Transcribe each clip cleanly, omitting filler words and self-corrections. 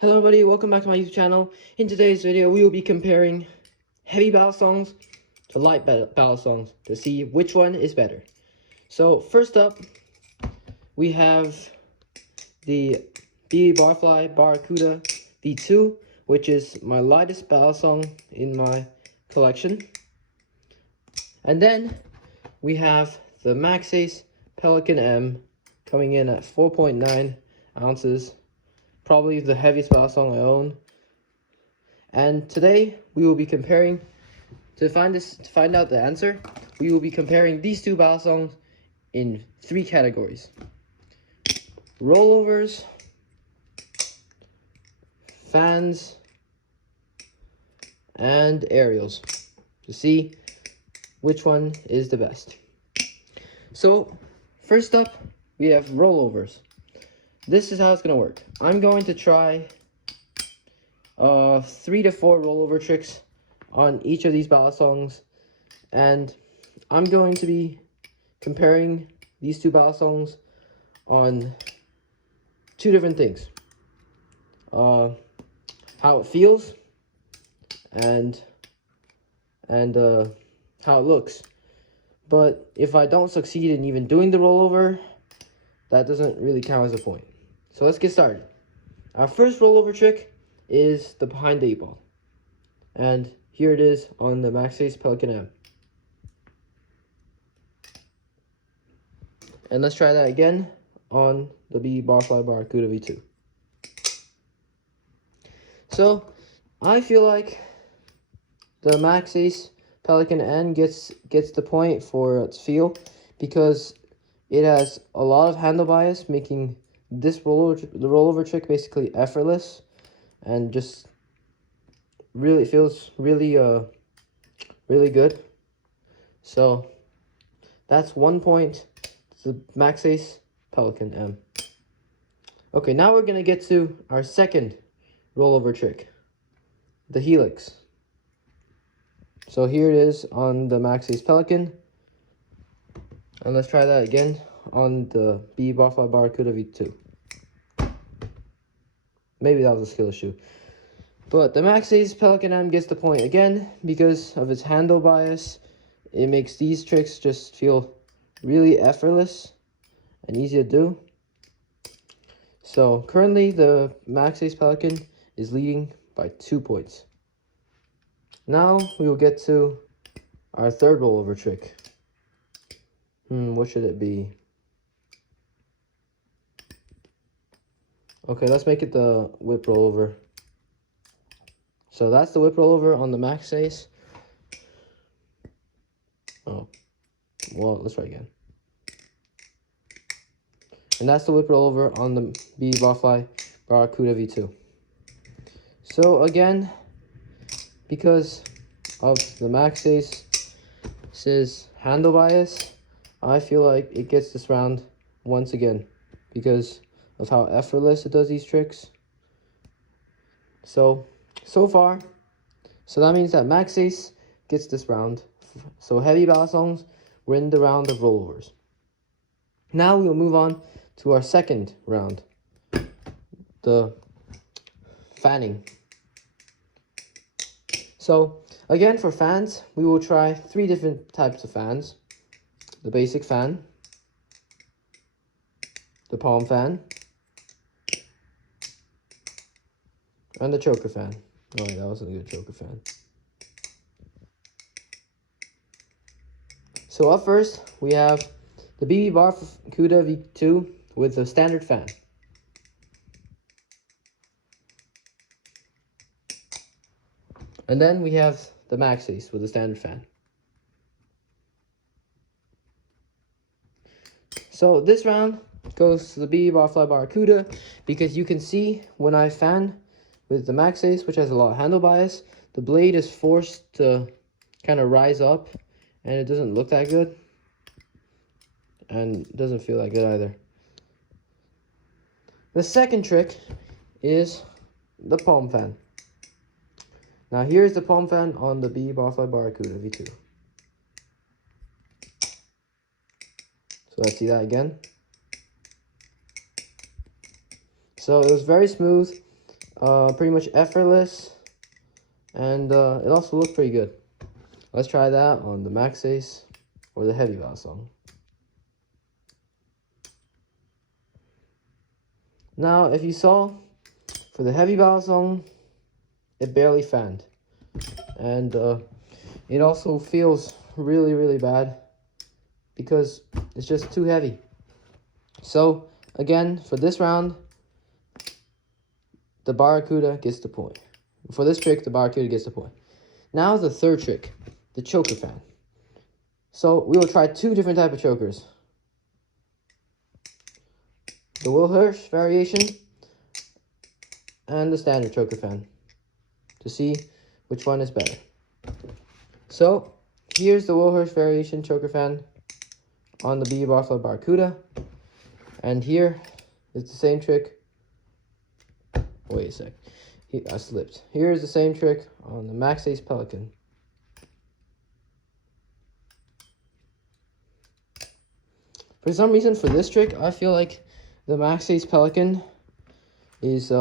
Hello everybody, welcome back to my YouTube channel. In today's video, we will be comparing heavy Balisongs to light Balisongs to see which one is better. So first up, we have the Barfly Barracuda V2, which is my lightest Balisong in my collection. And then we have the Maxace Pelican M coming in at 4.9 ounces. Probably the heaviest Balisong I own. And today we will be comparing to find out the answer. We will be comparing these two Balisongs in 3 categories: rollovers, fans, and aerials, to see which one is the best. So first up, we have rollovers. This is how it's gonna work. I'm going to try 3 to 4 rollover tricks on each of these Balisongs, and I'm going to be comparing these two Balisongs on 2 different things: how it feels and how it looks. But if I don't succeed in even doing the rollover, that doesn't really count as a point. So let's get started. Our first rollover trick is the behind the 8 ball, and here it is on the Maxace Pelican M. And let's try that again on the Barfly Barracuda V2. So I feel like the Maxace Pelican N gets the point for its feel, because it has a lot of handle bias, making this rollover trick basically effortless, and just really feels really good. So that's 1 point to the Maxace Pelican M. Okay, now we're gonna get to our second rollover trick, the helix. So here it is on the Maxace Pelican, and let's try that again on the Barfly Barracuda V2. Maybe that was a skill issue. But the Maxace Pelican M gets the point again because of its handle bias. It makes these tricks just feel really effortless and easy to do. So currently the Maxace Pelican is leading by 2 points. Now we will get to our third rollover trick. What should it be? Okay, let's make it the whip rollover. So that's the whip rollover on the Maxace. Oh, well, let's try again. And that's the whip rollover on the Barfly Barracuda V2. So again, because of the Maxace's handle bias, I feel like it gets this round once again because of how effortless it does these tricks. So far, that means that Maxace gets this round. So heavy Balisongs win the round of rollovers. Now we will move on to our second round, the fanning. So again, for fans, we will try 3 different types of fans: the basic fan, the palm fan, and the choker fan. Oh yeah, that wasn't a good choker fan. So up first, we have the Barracuda V2 with the standard fan. And then we have the Maxace with the standard fan. So this round goes to the Barfly Barracuda because you can see when I fan with the Maxace, which has a lot of handle bias, the blade is forced to kind of rise up, and it doesn't look that good, and doesn't feel that good either. The second trick is the palm fan. Now here's the palm fan on the Barfly Barracuda V2. So let's see that again. So it was very smooth. pretty much effortless, and it also looked pretty good. Let's try that on the Max Ace or the Heavy Balisong. Now, if you saw, for the Heavy Balisong, it barely fanned, and it also feels really, really bad because it's just too heavy. So, again, for this round, the Barracuda gets the point. For this trick, the Barracuda gets the point. Now the third trick, the choker fan. So we will try two different types of chokers. The Will Hirsch variation and the standard choker fan to see which one is better. So here's the Will Hirsch variation choker fan on the BB Barfly Barracuda. And here is the same trick. Wait a sec. I slipped. Here's the same trick on the Max Ace Pelican. For some reason, for this trick, I feel like the Max Ace Pelican is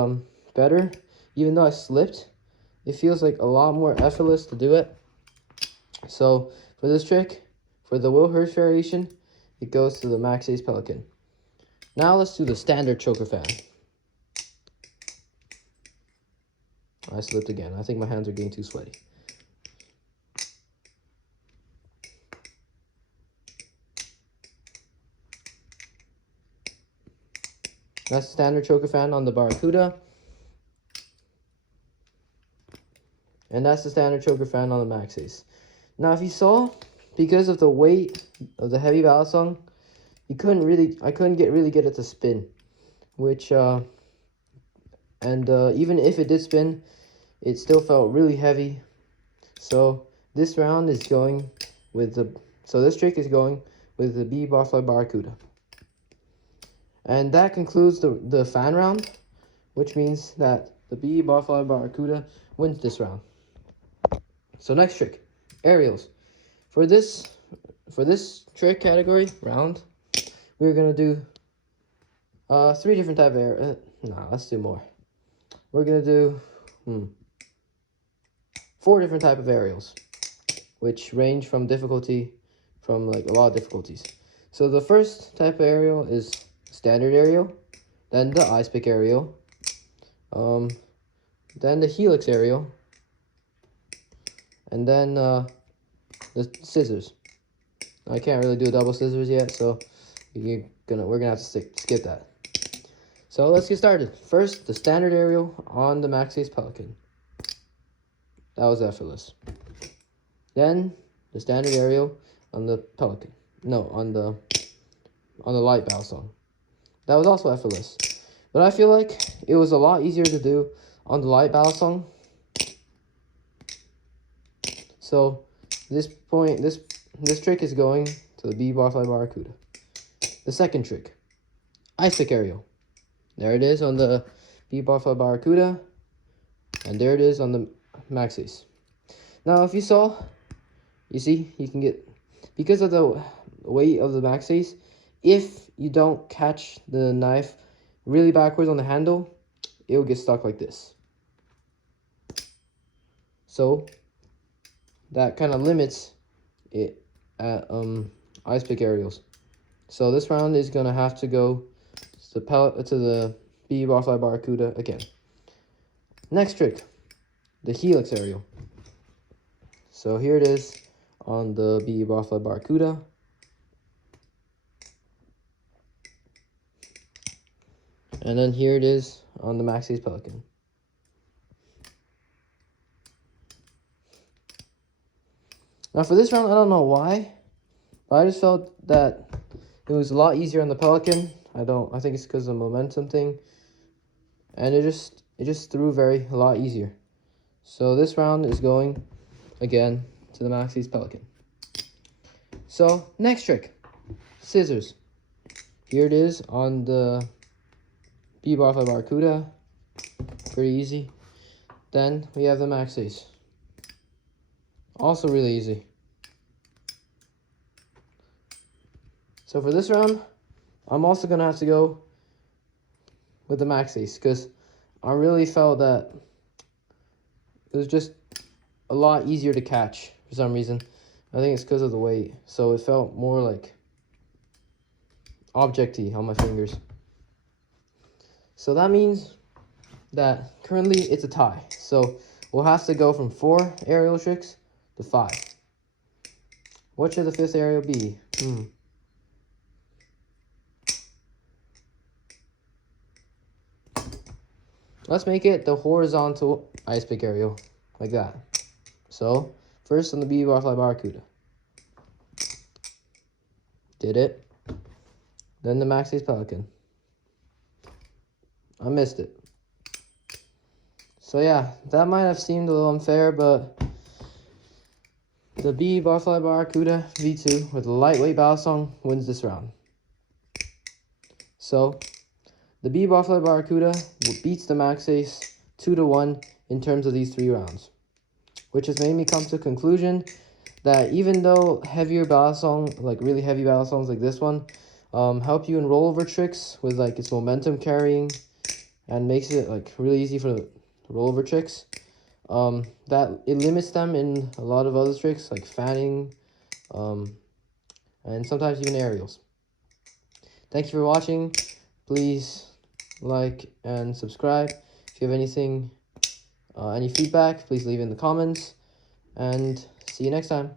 better. Even though I slipped, it feels like a lot more effortless to do it. So for this trick, for the Will Hirsch variation, it goes to the Max Ace Pelican. Now let's do the standard choker fan. I slipped again. I think my hands are getting too sweaty. That's the standard choker fan on the Barracuda. And that's the standard choker fan on the Max Ace. Now, if you saw, because of the weight of the Heavy Balisong, I couldn't really get it to spin, which even if it did spin, it still felt really heavy. So this round is going with this trick is going with the BB Barfly Barracuda. And that concludes the fan round, which means that the BB Barfly Barracuda wins this round. So next trick, aerials. For this trick category round, we're gonna do 3 different type of aerials. Let's do more. We're gonna do 4 different type of aerials, which range from difficulty, from like a lot of difficulties. So the first type of aerial is standard aerial, then the ice pick aerial, then the helix aerial, and then the scissors. I can't really do double scissors yet, so we're gonna have to skip that. So let's get started. First, the standard aerial on the Max Ace Pelican. That was effortless. Then the standard aerial on the Pelican. No, on the light Balisong. That was also effortless. But I feel like it was a lot easier to do on the light Balisong. So this trick is going to the BB Barfly Barracuda. The second trick, ice pick aerial. There it is on the BB Barfly Barracuda, and there it is on the Max Ace. Now, if you saw, you see, you can get, because of the weight of the Max Ace, if you don't catch the knife really backwards on the handle, it will get stuck like this. So that kind of limits it at ice pick aerials. So this round is gonna have to go to the BB Barfly Barracuda again. Next trick, the helix aerial. So here it is on the BB Barfly Barracuda. And then here it is on the Max Ace Pelican. Now for this round, I don't know why, but I just felt that it was a lot easier on the Pelican. I think it's because of the momentum thing. And it just threw a lot easier. So this round is going again to the Max Ace Pelican. So next trick, scissors. Here it is on the BB Barfly Barracuda. Pretty easy. Then we have the Max Ace. Also really easy. So for this round, I'm also going to have to go with the Max Ace, because I really felt that it was just a lot easier to catch for some reason. I think it's because of the weight. So it felt more like object-y on my fingers. So that means that currently it's a tie. So we'll have to go from 4 aerial tricks to 5. What should the 5th aerial be? Let's make it the horizontal ice pick aerial, like that. So, first on the BB Barfly Barracuda. Did it. Then the Max Ace Pelican. I missed it. So yeah, that might have seemed a little unfair, but the BB Barfly Barracuda V2 with a lightweight Balisong wins this round. So, the BB Barfly Barracuda beats the Max Ace 2-1 in terms of these 3 rounds, which has made me come to a conclusion that even though heavier Balisong, like really heavy Balisongs like this one, help you in rollover tricks with like its momentum carrying and makes it like really easy for rollover tricks, that it limits them in a lot of other tricks like fanning, and sometimes even aerials. Thank you for watching. Please like and subscribe. If you have anything, any feedback, please leave it in the comments, and see you next time.